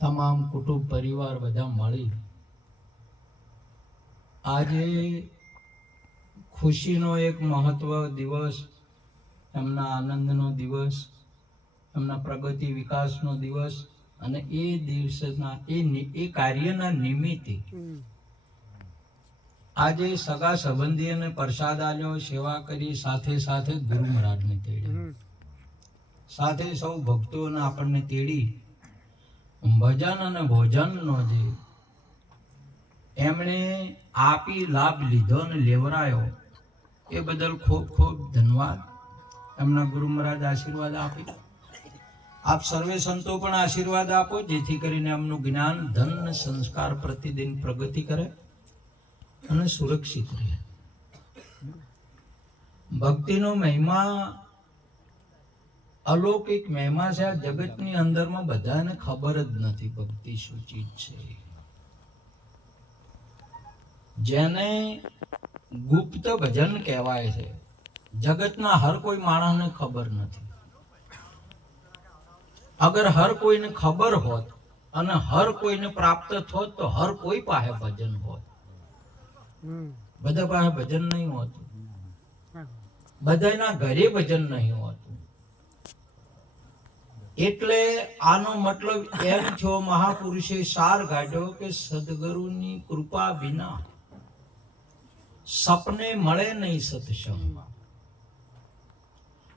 તમામ કુટુંબ પરિવાર બધા મળી આજે ખુશીનો એક મહત્વ દિવસ, એમના આનંદનો દિવસ, એમના પ્રગતિ વિકાસનો દિવસ, અને એ દિવસના એ કાર્યના નિમિત્તે આજે સગા સંબંધીઓને પ્રસાદ આલ્યો, સેવા કરી, સાથે સાથે ગુરુ મહારાજને તેડી, સાથે સૌ ભક્તોને આપણને તેડી ભજન અને ભોજનનો જે એમણે આપી લાભ લીધો અને લેવરાયો એ બદલ ખૂબ ખૂબ ધન્યવાદ. એમના ગુરુ મહારાજ આશીર્વાદ આપે. આપ સર્વે સંતો પણ આશીર્વાદ આપો, જેથી કરીને એમનું જ્ઞાન, ધન, સંસ્કાર પ્રતિદિન પ્રગતિ કરે અને સુરક્ષિત રહે. ભક્તિનો મહિમા અલૌકિક મહિમા છે. આ જગતની અંદરમાં બધાને ખબર જ નથી ભક્તિ શું ચીજ છે. જેને ગુપ્ત ભજન કહેવાય છે, જગતના હર કોઈ માણસને ખબર નથી. અગર હર કોઈને ખબર હોત અને હર કોઈને પ્રાપ્ત થોત તો હર કોઈ પાસે ભજન હોત. બધા પાસે ભજન નહીં હોતું, બધાના ઘરે ભજન નહીં હોતું. એટલે આનો મતલબ એમ થયો, મહાપુરુષે સાર કાઢ્યો કે સદગુરુની કૃપા વિના સપને મળે નહીં સત્સંગ.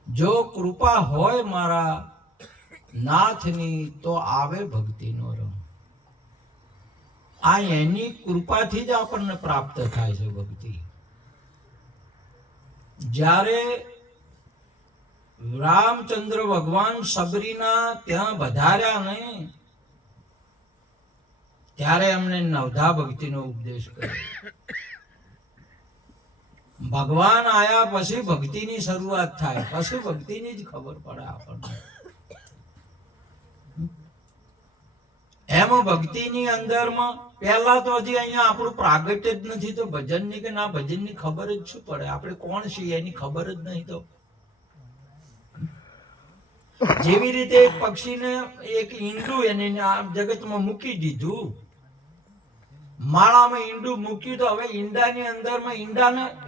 જો કૃપા હોય મારા નાથની તો આવે ભક્તિનો રંગ. આ એની કૃપાથી જ આપણને પ્રાપ્ત થાય છે ભક્તિ. જ્યારે રામચંદ્ર ભગવાન સબરીના ત્યાં વધાર્યા ને ત્યારે એમને નવધા ભક્તિનો ઉપદેશ કર્યો. ભગવાન આયા પછી ભક્તિની શરૂઆત થાય, પછી ભક્તિની જ ખબર પડે આપણને. એમાં ભક્તિની અંદરમાં પહેલા તો હજી અહીંયા આપણું પ્રાગટ્ય જ નથી, તો ભજનની કે ના ભજનની ખબર જ શું પડે? આપણે કોણ છીએ એની ખબર જ નહીં. તો જેવી રીતે એક પક્ષીને એક ઈંડું એને જગતમાં મૂકી દીધું, માળામાં ઈંડું મૂક્યું, તો હવે ઈંડાની અંદરમાં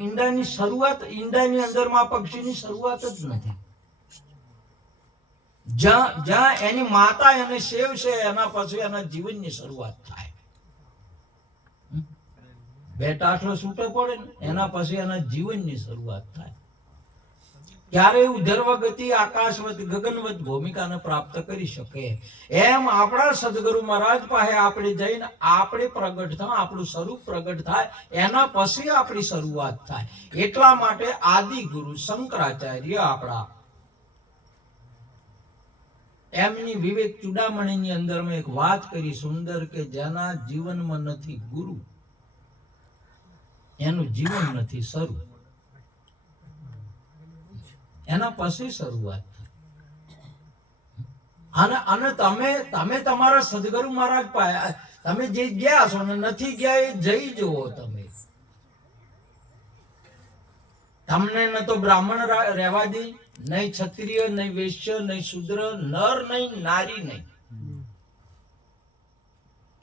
ઈંડાની શરૂઆત, ઈંડાની અંદરમાં પક્ષીની શરૂઆત જ નથી. જ્યાં એની માતા એને સેવશે એના પછી એના જીવનની શરૂઆત થાય. બેટાઠો છૂટો પડે ને એના પછી એના જીવનની શરૂઆત થાય. ત્યારે ઉધર્વ ગતિ આકાશવત ગગનવત ભૂમિકાને પ્રાપ્ત કરી શકે. એમ આપણા સદગુરુ મહારાજ પાસે આપણે જઈને આપણે પ્રગટ થાય, આપણું સ્વરૂપ પ્રગટ થાય, એના પછી આપણી શરૂઆત થાય. એટલા માટે આદિ ગુરુ શંકરાચાર્ય આપણા એમની વિવેક ચૂડામણીની અંદર મેં એક વાત કરી સુંદર, કે જેના જીવનમાં નથી ગુરુ એનું જીવન નથી શરૂ. એના પછી શરૂઆત થાય. અને તમે તમારા સદગુરુ મહારાજ પાસે તમે જે ગયા છો ને નથી ગયા એ જઈ જુઓ. તમને ન તો બ્રાહ્મણ રહેવા દે, નહીં ક્ષત્રિય, નહીં વૈશ્ય, નહીં શૂદ્ર, નર નહીં, નારી નહીં.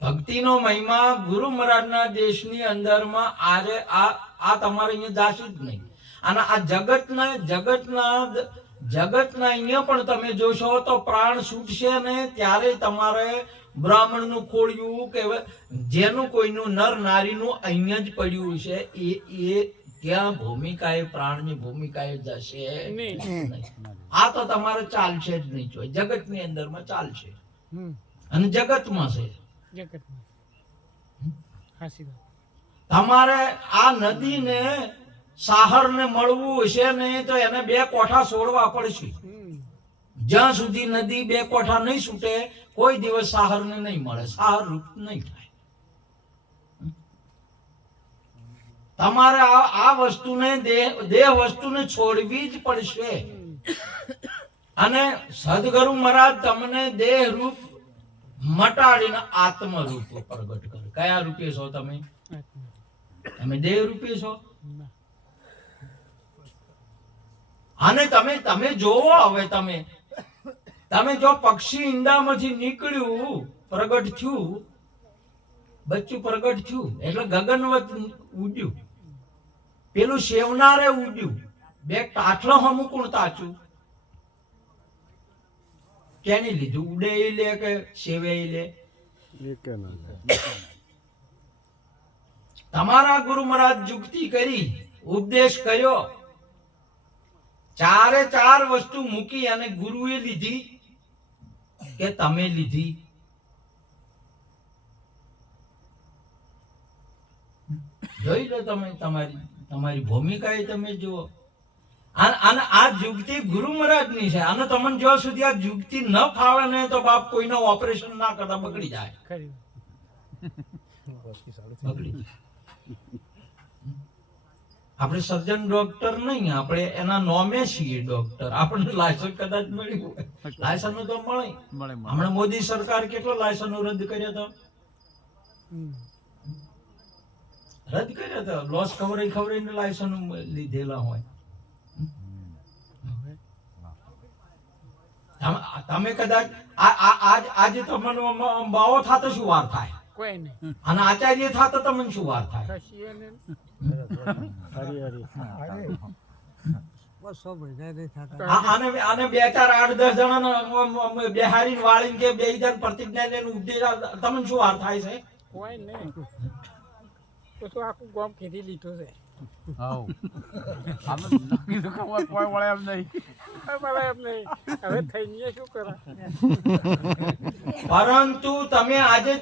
ભક્તિનો મહિમા ગુરુ મહારાજના દેશની અંદરમાં આજે આ તમારે અહીંયા દાસી જ નહીં. અને આ જગતના અહીંયા પણ તમે જોશો તો પ્રાણ છૂટશે ને ત્યારે તમારે બ્રાહ્મણનું ખોળ્યું કે જેનું કોઈનું નર નારીનું અહીંયા જ પડ્યું છે એ ત્યાં ભૂમિકાએ પ્રાણની ભૂમિકાએ જશે નહીં. આ તો તમારે ચાલશે જ નહીં. જગતની અંદરમાં ચાલશે અને જગતમાં છે. તમારે આ નદીને સાહરને મળવું હશે ને તો એને 2 કોઠા છોડવા પડશે. જ્યાં સુધી નદી 2 કોઠા નહીં છૂટે કોઈ દિવસ સાહરને નહીં મળે, સાહર રૂપ નહીં થાય. તમારે આ વસ્તુને દેહ વસ્તુને છોડવી જ પડશે. અને સદગુરુ મહારાજ તમને દેહ રૂપ મટાડીને આત્મ રૂપ પ્રગટ કરે. કયા રૂપે છો તમે? તમે દેહ રૂપે છો. અને તમે જોવો, હવે તમે જો પક્ષી ઈંડામાંથી નીકળ્યું પ્રગટ થયું, બચ્ચું પ્રગટ થયું એટલે ગગનવત ઉડ્યું, પેલું સેવનારે ઉડ્યું, બે કાઠલો હમું કોણ તાચું? કેની લીધું? ઉડે લે કે સેવે લે? તમારા ગુરુ મહારાજ યુક્તિ કરી, ઉપદેશ કર્યો, ચારે ચાર વસ્તુ મૂકી અને ગુરુએ લીધી કે તમે લીધી? જોઈ લો તમે, તમારી ભૂમિકા એ તમે જુઓ. અને આ યુક્તિ ગુરુ મહારાજ ની છે. અને તમને જ્યાં સુધી આ યુક્તિ ન ફાવે ને તો બાપ કોઈનો ઓપરેશન ના કરતા બગડી જાય. આપણે સર્જન ડોક્ટર નહીં, આપણે એના નોમે છીએ ડોક્ટર. આપણને લાયસન્સ કદાચ મળ્યું હોય, લાયસન્સ તો મળે. હમણાં મોદી સરકાર કેટલો લાયસન્સ રદ કર્યા હતા, રદ કર્યા હતા. લોસ ખવડાવીને લાયસન્સ લીધેલા હોય. તમે કદાચ આજે તમને બાવો થાતો શું વાર થાય? કોઈ નહીં. અને આચાર્ય થાતો તમને શું વાર થાય? આને 2 4 8 10 જણા બેહારી વાળી કે 2 પ્રતિજ્ઞા લઈને ઉપદેશ તમને શું વાર થાય છે? કોઈ નહીં. તો આખું ગામ ખેતી લીધો છે. પરંતુ તમે આજે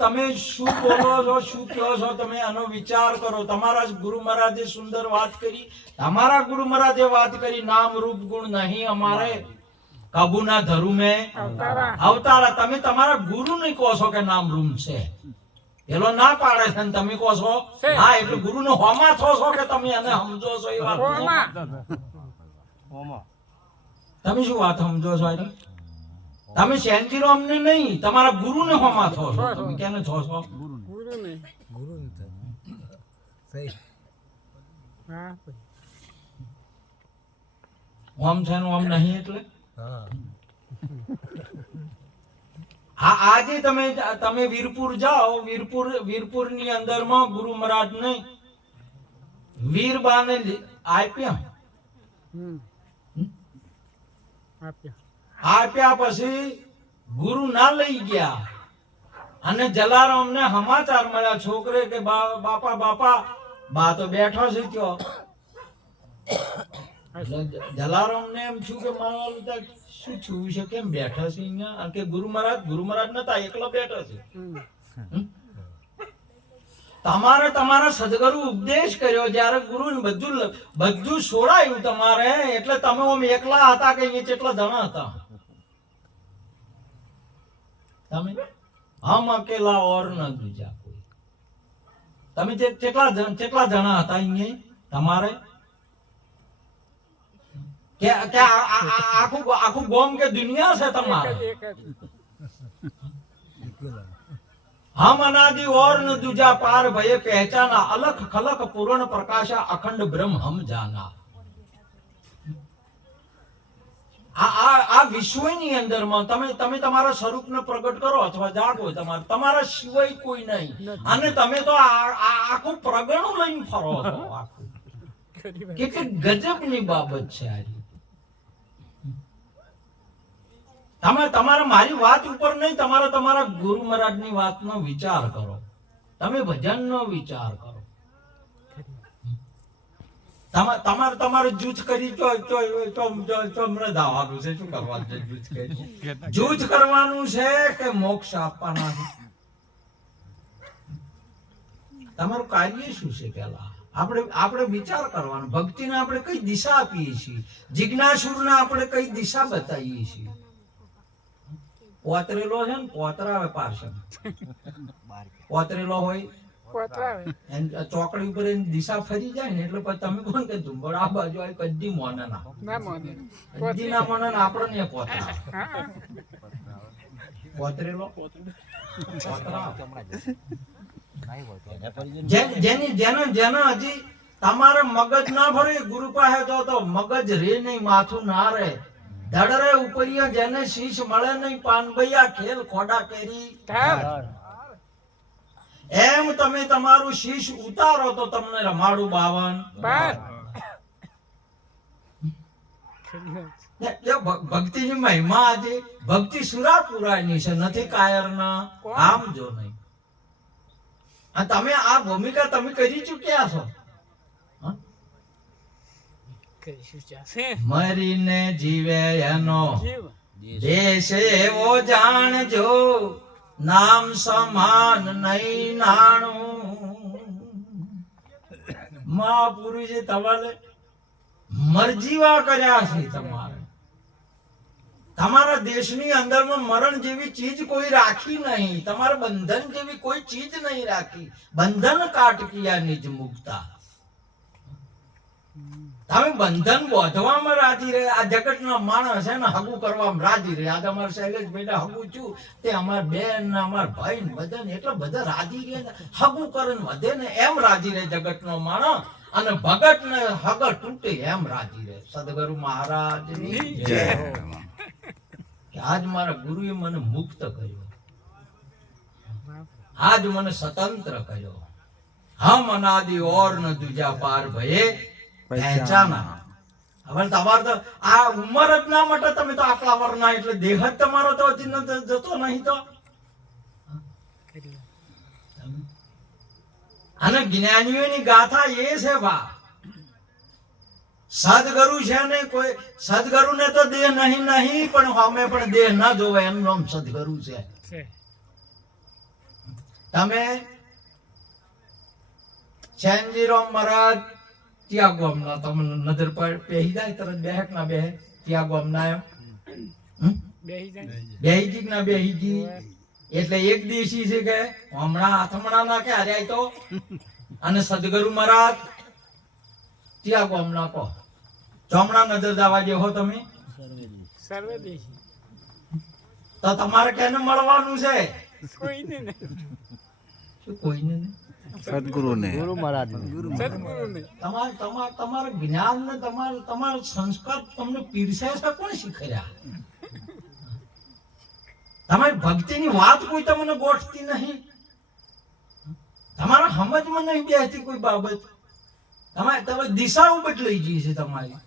તમે શું બોલો છો, શું કહો છો, તમે આનો વિચાર કરો. તમારા ગુરુ મહારાજે સુંદર વાત કરી. તમારા ગુરુ મહારાજે વાત કરી, નામ રૂપ ગુણ નહીં અમારે, કબુ ના ધરું મેં અવતારા. તમે તમારા ગુરુ ને કહો છો કે નામ રૂપ છે, પેલો ના પાડે છે ને તમે કહો છો હા, એટલે ગુરુ નો હોમા થો છો કે તમે એને સમજો છો? એ વાત તમે શું વાત સમજો છો? તમે સેન્જીરો અમને નહીં, તમારા ગુરુ ને હોમા થો છો. તમે કેને થો છો? ગુરુ ને. ઓમ છે ને ઓમ નહીં એટલે આજે તમે વીરપુર જાઓ, વીરપુર ની અંદર માં ગુરુ મહારાજ ને વીરબાને આપ્યા પછી ગુરુ ના લઈ ગયા. અને જલારામ ને સમાચાર મળ્યા છોકરે કે બાપા બા તો બેઠો છે ક્યો. જલારામ ને એમ છું કે મારા શું થયું છે, કેમ બેઠા છે અહીંયા? કે ગુરુ મહારાજ નતા, એકલા બેઠા છે. તમારા સદગુરુ ઉપદેશ કર્યો, જયારે ગુરુ બધું છોડાયું તમારે, એટલે તમે આમ એકલા હતા કે અહીંયા કેટલા જણા હતા? તમે હમ અકેલા ઓર ન દૂજા કોઈ. તમે કેટલા જણા હતા અહીંયા તમારે? આખું ગોમ કે દુનિયા છે તમારે? હમ અનાદિ ઓર ન દૂજા પાર ભય પહેચાના, અલખ ખલક પૂર્ણ પ્રકાશા અખંડ બ્રહ્મ હમ જાના. આ વિશ્વની અંદરમાં તમે તમારા સ્વરૂપને પ્રગટ કરો અથવા જાગો, તમારા સિવાય કોઈ નહીં. અને તમે તો આખું પ્રગણું લઈને ફરો છો. કેટલી ગજબની બાબત છે આ. તમારે મારી વાત ઉપર નહીં, તમારા ગુરુ મહારાજ ની વાતનો વિચાર કરો. તમે ભજનનો વિચાર કરો. તમારે જૂથ કરી દાવાનું છે. શું કરવાનું છે? જૂથ કરવાનું છે કે મોક્ષ આપવાના છે? તમારું કાર્ય શું છે? પેલા આપણે વિચાર કરવાનો. ભક્તિને આપણે કઈ દિશા આપીએ છીએ? જિજ્ઞાસુરને આપણે કઈ દિશા બતાવીએ છીએ? પોતરેલો છે ને, પોતરા આવે પાર્ષદ પોતરેલો હોય, ચોકડી ઉપર એની દિશા ફરી જાય ને એટલે પછી તમે કોણ કે ઝુંબડ આ બાજુ આવી, કદી મોને ના કદી ના મોને ને આપણને પોતરા પોતરેલો જેના હજી તમારે મગજ ના ફરે, ગુરુ પાસે તો મગજ રે નહીં, માથું ના રે, ધડરે ઉપરિયા જેને શીશ મળે નહીં પાનભૈયા ખેલ ખોડા કેરી એમ તમે તમારું શીશ ઉતારો તો તમને રમાડું 52 ભક્તિની મહિમા આજે ભક્તિ સુરાપુરાની છે, નથી કાયરના આમ જો નહીં. અને તમે આ ભૂમિકા તમે કરી ચૂક્યા છો. મરીને જીવે એનો દેશ એવો જાણજો, નામ સમાન નહીં નાણું. મહાપુરુષે તમારે મરજીવા કર્યા છે. તમારા દેશની અંદરમાં મરણ જેવી ચીજ કોઈ રાખી નહીં, તમારે બંધન જેવી કોઈ ચીજ નહીં રાખી. બંધન કાટ કિયા નિજ મુક્તા. તમે બંધન બોધવામાં રાજી રહે. આ જગતના માણસ છે ને હગું કરવામાં રાજી રહે. આજે અમારે શૈલેષભાઈ હગું છું તે અમારા બેન ને અમારા ભાઈ ને બધા ને એટલે બધા રાજી રહે ને હગું કરે ને વધે ને એમ રાજી રહે જગતનો માણસ. અને ભગત ને હગર તૂટે એમ રાજી રહે. સદગુરુ મહારાજ આજ મારા ગુરુએ મને મુક્ત કર્યો, આજ મને સ્વતંત્ર કર્યો. હમ અનાદિ ઓર ન દુજા પાર ભયે પહેચાના. હવે તમારે તો આ ઉંમર જ ના માટે તમે તો આટલા વરના એટલે દેહ જ તમારો તો જતો નહીં. તો અને જ્ઞાનીઓની ગાથા એ છે બા, સદગુરુ છે ને કોઈ સદગુરુ ને તો દેહ નહીં નહીં પણ અમે પણ દેહ ના જોવે એનું નામ સદગુરુ છે. તમે ચેનજીરામ મહારાજ ત્યાં ગામના તમને નજર પર પેહી જાય તરત બેહક ના બેહે ત્યાં ગામના એમ બેહીજી ના બેહીજી એટલે એક દિવસી છે કે હમણાં હાથમણા ના કે હાર્યા તો. અને સદગુરુ મહારાજ ત્યાં ગામના કહો ચોમણા નજર દાવા જે હો તમે તો તમારે કેને મળવાનું છે? કોઈને નહીં. સદગુરુને ગુરુ મહારાજ તમારા જ્ઞાન ને તમારા સંસ્કાર તમને પીરસાય છે કોણ શીખર્યા? તમારી ભક્તિની વાત કોઈ તમને ગોઠતી નહીં, તમારા સમજમાં નહીં બેસતી કોઈ બાબત. તમે દિશાઓ બદલાઈ ગઈ છે તમારી.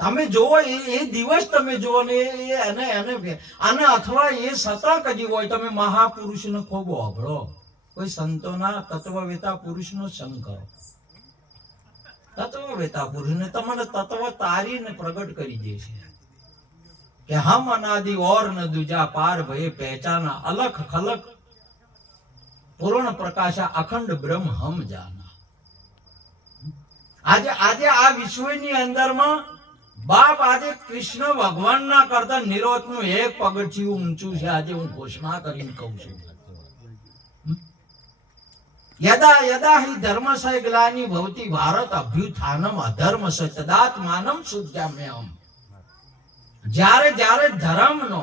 તમે જોવો એ દિવસ તમે જોવો ને અને અથવા એ સતર્ક હજી હોય તમે મહાપુરુષને ખૂબ હોભળો, કોઈ સંતોના તત્વવેતા પુરુષનો સંગ કરો. તત્વવેતા પુરુષને તમને તત્વ તારીને પ્રગટ કરી દે છે કે હમ અનાદિ ઓર ન દુજા પાર ભય પહેચાના, અલખ ખલક પૂર્ણ પ્રકાશા અખંડ બ્રહ્મ હમ જાના. આજે આ વિશ્વની અંદરમાં બાપ આજે કૃષ્ણ ભગવાનના કરતા નિરોધનું એક પગથિયું ઊંચું છે. આજે હું ઘોષણા કરીને કહું છું, યદા યદા હિ ધર્મસ્ય ગ્લાનિ ભવતિ ભારત અભ્યુત્થાનમ અધર્મસ્ય તદાત્માનમ શુદ્ધ્યામ્યહમ. જ્યારે જ્યારે ધર્મનો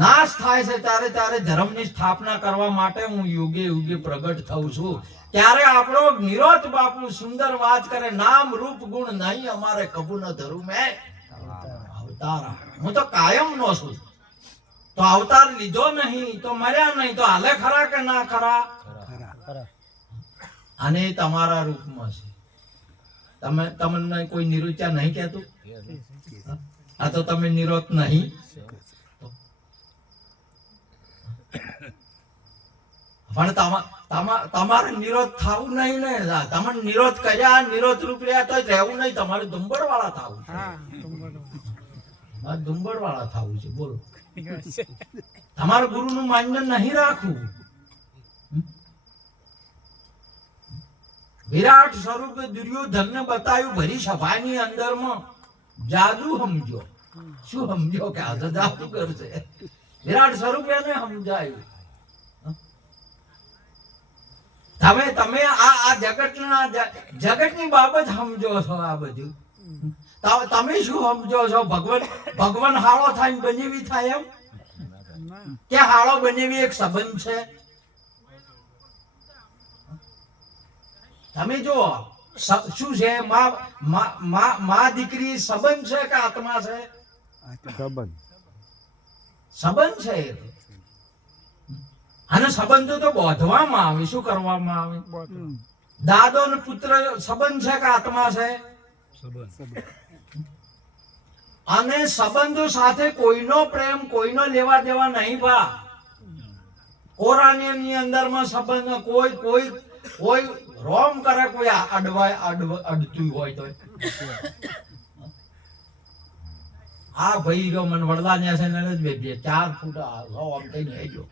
નાશ થાય છે ત્યારે ત્યારે ધર્મની સ્થાપના કરવા માટે હું યુગે યુગે પ્રગટ થઉં છું. ત્યારે આપણો નિરોધ બાપુ સુંદર વાત કરે, નામ રૂપ ગુણ નહીં અમારે કબૂ ન ધરું મેં અવતાર. હું તો કાયમ નો છું, તો અવતાર લીધો નહીં તો મર્યા નહીં તો હાલે ખરા કે ના ખરા? અને તમારા રૂપમાં છે. તમને કોઈ નિરોધ્યા નહીં કહેતું? આ તો તમે નિરોધ નહીં. પણ તમારે નિરોધ થવું નહીં ને. તમે નિરોધ કર્યા, નિરોધ રૂપ રહ્યા તો રહેવું નહીં, તમારે ધુંબડ વાળા થવું છે. ધુંબડ વાળા થવું છે. બોલો, તમારા ગુરુ નું માન્ય નહીં રાખવું. વિરાટ સ્વરૂપ દુર્યોધન ને બતાવ્યું ભરી સભાની અંદરમાં. જાદુ સમજો. શું સમજો કે આ તો જાદુ કરશે? વિરાટ સ્વરૂપ એને સમજાયું. તમે આ જગતની બાબત સમજો છો. આ બધું તમે શું સમજો છો? ભગવાન હાળો થાય બનેવી થાય એમ કે હાળો બનેવી એક સંબંધ છે? તમે જુઓ શું છે? માં દીકરી સંબંધ છે કે આત્મા છે? સંબંધ. સંબંધ છે એ તો. અને સંબંધો તો બોધવામાં આવે, શું કરવામાં આવે? દાદો અને પુત્ર સંબંધ છે કે આત્મા છે? અને સંબંધો સાથે કોઈનો પ્રેમ, કોઈનો લેવા દેવા નહીં ભા. કોરાની અંદરમાં સંબંધ કોઈ રોમ કરે, કોઈ અડતું હોય તો આ ભાઈ જો મને વડદાન્યા છે ને બે 4 ફૂટ આમ કઈ નહીં ગયો.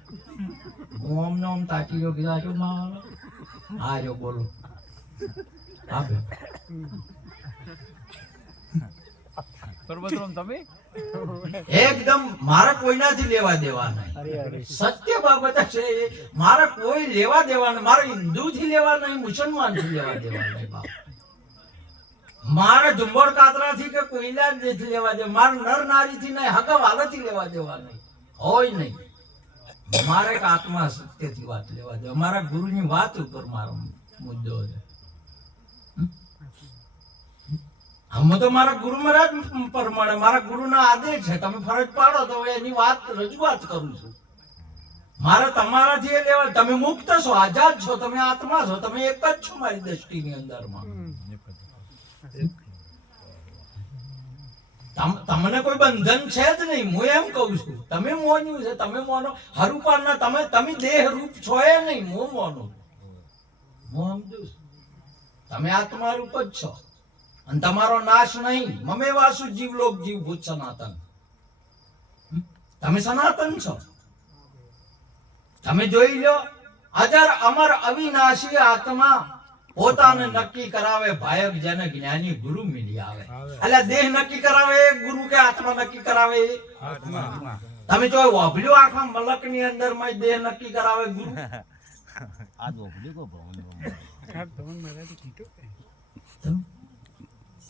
હું અમને આમ તાકી ગયો, કીધા શું માં હા જો બોલો. હા એકદમ મારે કોઈનાથી લેવા દેવા નહીં. સત્ય બાબત છે, મારે કોઈ લેવા દેવા નહીં. મારે હિન્દુ થી લેવા નહીં, મુસલમાન થી લેવા દેવા નહીં બાપ. મારે ઝુંબડ કાતરા થી કે કોઈલા થી લેવા દેવા, મારે નર નારી થી નહીં, હક વાલાથી લેવા દેવા નહીં, હોય નહીં. મારે એક આત્મા સત્યથી વાત લેવા દેવા. મારા ગુરુની વાત ઉપર મારો મુદ્દો છે. અમે તો મારા ગુરુ મહારાજ પ્રમાણે, મારા ગુરુના આદેશ છે, તમે ફરજ પાડો તો એની વાત રજૂઆત કરું છું. મારે તમારાથી એ લેવા, તમે મુક્ત છો, આઝાદ છો, તમે આત્મા છો, તમે એક જ છો મારી દ્રષ્ટિની અંદરમાં. તમને કોઈ બંધન છે જ નહીં. હું એમ કહું છું, તમે મોન્યું છે, તમે મોનો હરુપાના, તમે દેહ રૂપ છો એ નહીં, હું મોનું. હું સમજુ છું તમે આત્મા રૂપ જ છો અને તમારો નાશ નહીં. મમે વાસુ જીવલોક જીવભૂત સનાતન. તમે સનાતન છો. તમે જોઈ લો, અજર અમર અવિનાશી આત્મા પોતાને નક્કી કરાવે, ભાયક જેને જ્ઞાની ગુરુ મિલી આવે. એટલે દેહ નક્કી કરાવે ગુરુ કે આત્મા નક્કી કરાવે? તમે જો વાભલ્યો આખા મલક ની અંદર માં દેહ નક્કી કરાવે ગુરુ.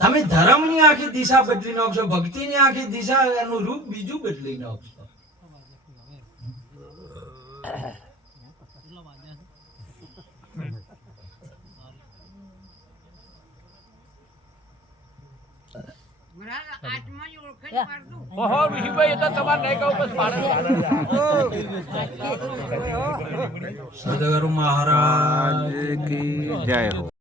તમે ધર્મ ની આખી દિશા બદલી નાખશો, ભક્તિ ની આખી દિશા, એનું રૂપ બીજું બદલી નાખશો. સદગુરુ મહારાજ કી જય હો.